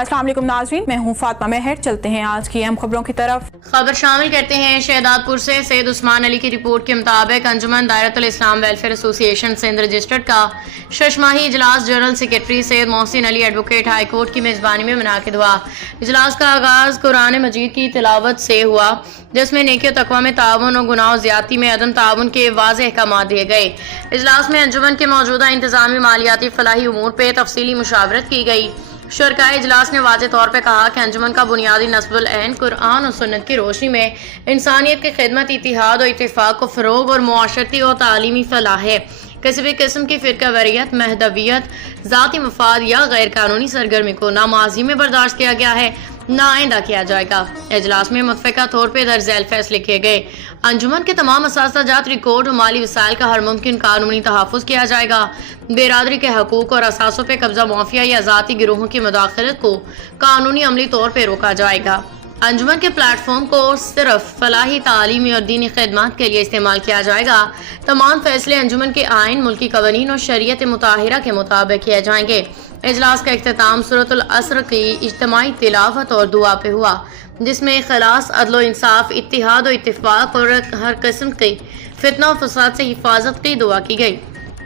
अस्सलाम वालेकुम नाज़रीन, मैं हूँ फातिमा मेहर। चलते हैं आज की अहम खबरों की तरफ। खबर शामिल करते हैं शहदादपुर से। सैयद उस्मान अली की रिपोर्ट के मुताबिक अंजुमन दायरतुल इस्लाम वेलफेयर एसोसिएशन सिंध रजिस्टर्ड का शशमाही इजलास general secretary Syed Mohsin Ali advocate high court की मेज़बानी में मुनाकिद हुआ। इजलास का आगाज़ कुरान मजीद की तिलावत से हुआ, जिसमें नेकी और तकवा में ताउन और गुनाह और ज़्यादती में अदम ताउन के वाज़ेह अहकाम दिए गए। इजलास में अंजुमन के मौजूदा इंतज़ामी मालियाती फलाही उमूर पर तफसीली मुशावरत की गई। शुरकाए इजलास ने वाज़े तौर पर कहा कि अंजुमन का बुनियादी नस्बुल ऐन कुरान और सुन्नत की रोशनी में इंसानियत की खिदमत, इत्तिहाद और इत्तेफाक को फ़रोग़ और मुआशरती और तालीमी फलाह है। किसी भी किस्म की फ़िरक़ावारियत, महदवियत, ज़ाती मफाद या गैर कानूनी सरगर्मी को ना माज़ी में बर्दाश्त किया गया है, ना आइंदा किया जाएगा। इजलास में मुतफ़िक़ा तौर पर दर्ज झैल फैसले किए गए। अंजुमन के तमाम असासाजात, रिकॉर्ड और माली वसाइल का हर मुमकिन कानूनी तहफ़्फ़ुज़ किया जाएगा। बेरादरी के हकूक़ और असासों पर कब्ज़ा माफिया या ज़ाती गिरोहों की मुदाखलत को कानूनी अमली तौर पर रोका जाएगा। अंजुमन के प्लेटफॉर्म को सिर्फ फलाही, तालीमी और दीनी खिदमत के लिए इस्तेमाल किया जाएगा। तमाम फैसले अंजुमन के आइन, मुल्की कवानीन और शरीयत मुताहिरा के मुताबिक किए जाएंगे। इजलास का इख्तिताम सूरतुल असर की इज्तिमाई तिलावत और दुआ पे हुआ, जिसमें खलास, अदल इंसाफ, इत्तिहाद और इत्तिफाक और हर किस्म की फितना और फसाद से हिफाजत की दुआ की गई।